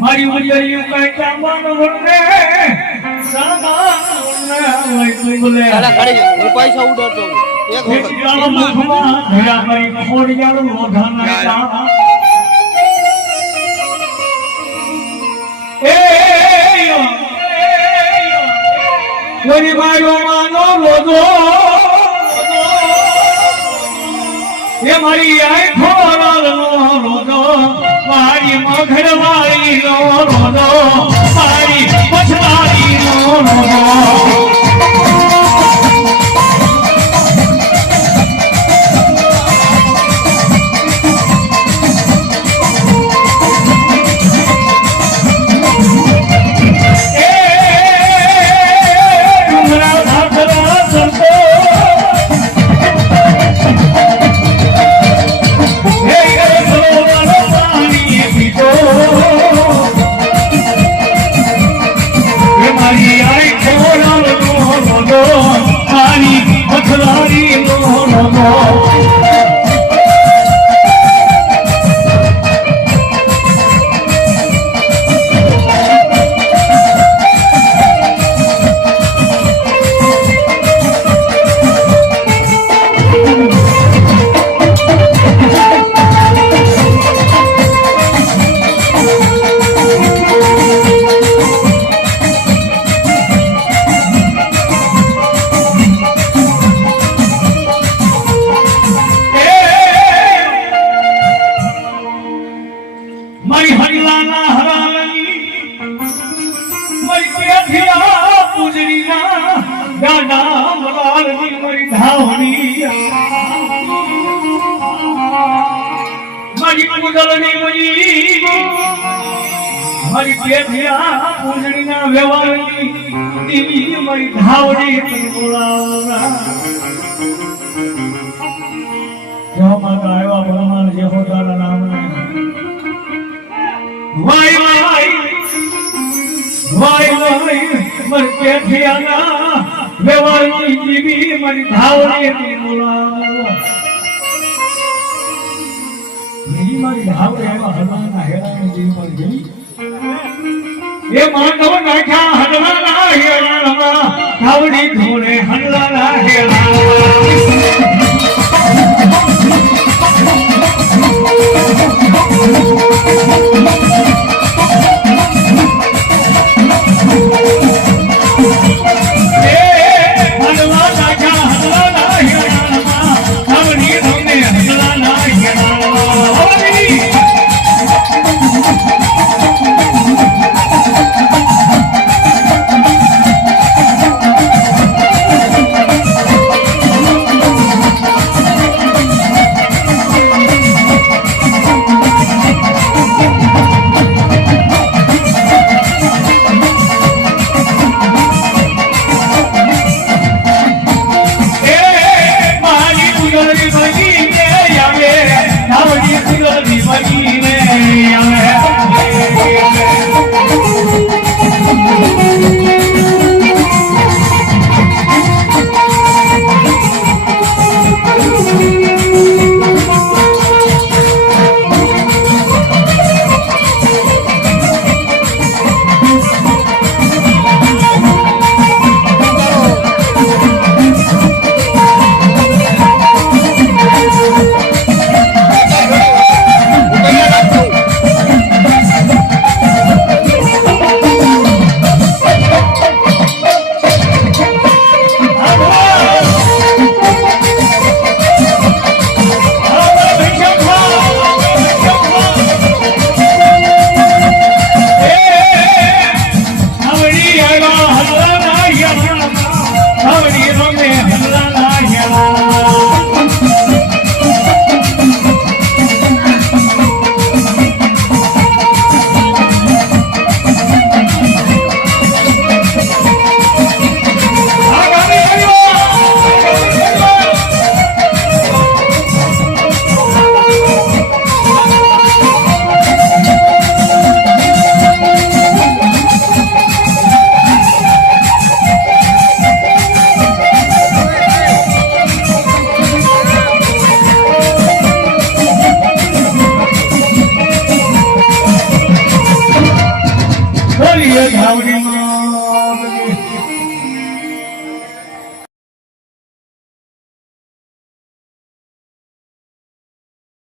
મારી ઉજળિયું કઈ કામનો વરને સામાન વરને લઈ તું બોલે સાલા ઘડી હું પૈસા ઉડાડતો હું એક વખત ચાલો મુખમાં ધરા કરી ખોડિયાળું લોઢાના તા એ વરી માયો માનો લોદો એ મારી આંખો લાલનો રોદો મારી મઘડવાળી નો રોદો મારી પછવાળી નો રોદો મારી પેઠિયા પૂજણીના વ્યવહારની દીવી મારી ધાવડી તું બોલાવના જો માતા આવ્યા ભગવાન યહોદાના નામને વાય વાય વાય વાય મારી પેઠિયાના વ્યવહારની દીવી મારી ધાવડી તું બોલાવના મારી ધાવડી આવ્યા હનુમાનના હેરાની દીવી મારી ગઈ ये मानव नाख्या हल्ला ना हेला धावड़ी धोने हल्ला ना हेला બોલીએ ધાવડીમાં